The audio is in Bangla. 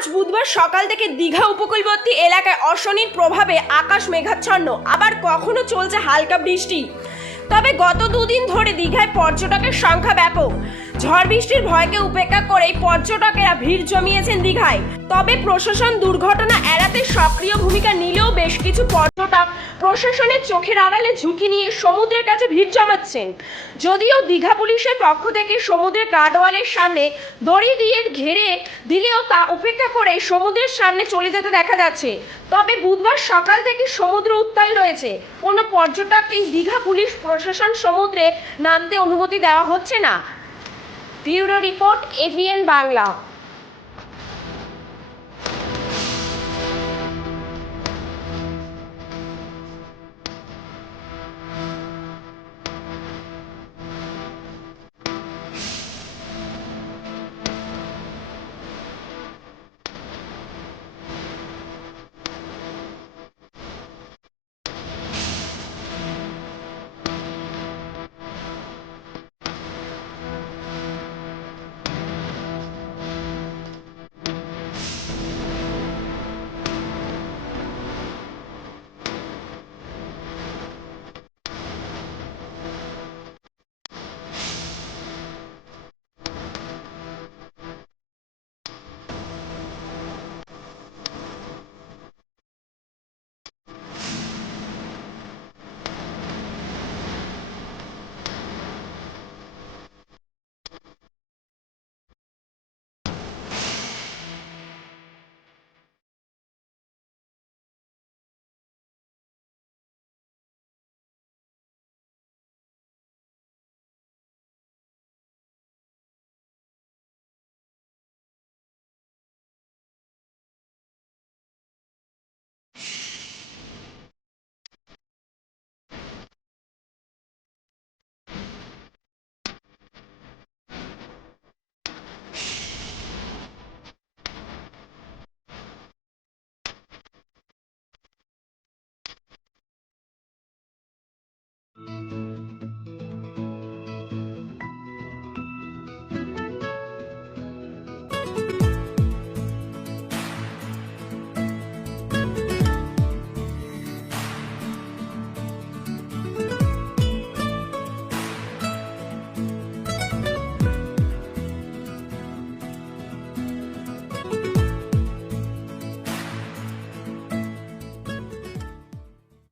আজ বুধবার সকাল থেকে দীঘা উপকূলবর্তী এলাকায় অশনির প্রভাবে আকাশ মেঘাচ্ছন্ন, আবার কখনো চলছে হালকা বৃষ্টি। তবে গত দুদিন ধরে দীঘায় পর্যটকের সংখ্যা ব্যাপক। ঝড় বৃষ্টির ভয়কে উপেক্ষা করেই পর্যটকেরা ভিড় জমিয়েছেন দীঘায়। তবে প্রশাসন দুর্ঘটনা এড়াতে সক্রিয় ভূমিকা নিলেও বেশ কিছু পর্যটক প্রশাসনের চোখের আড়ালে ঝুঁকি নিয়ে সমুদ্রের কাছে ভিড় জমাচ্ছেন। যদিও দীঘা পুলিশের পক্ষ থেকে সমুদ্রের গার্ডওয়ালের সামনে দড়ি দিয়ে ঘিরে দিলেও তা উপেক্ষা করে সমুদ্রের সামনে চলে যেতে দেখা যাচ্ছে। তবে বুধবার সকাল থেকে সমুদ্র উত্তাল রয়েছে। কোনো পর্যটককে দীঘা পুলিশ প্রশাসন সমুদ্রে নামতে অনুমতি দেওয়া হচ্ছে না। Bureau report, AVN Bangla.